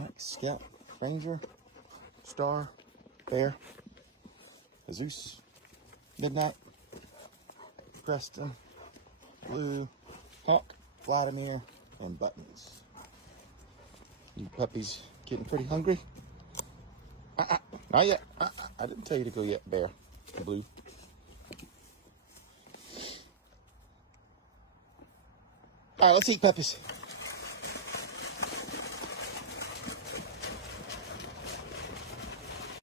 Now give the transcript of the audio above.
Mike, Scout, Ranger, Star, Bear, Jesus, Midnight, Preston, Blue, Hawk, Vladimir, and Buttons. You puppies getting pretty hungry? Not yet. I didn't tell you to go yet, Bear. Blue. All right, let's eat, puppies.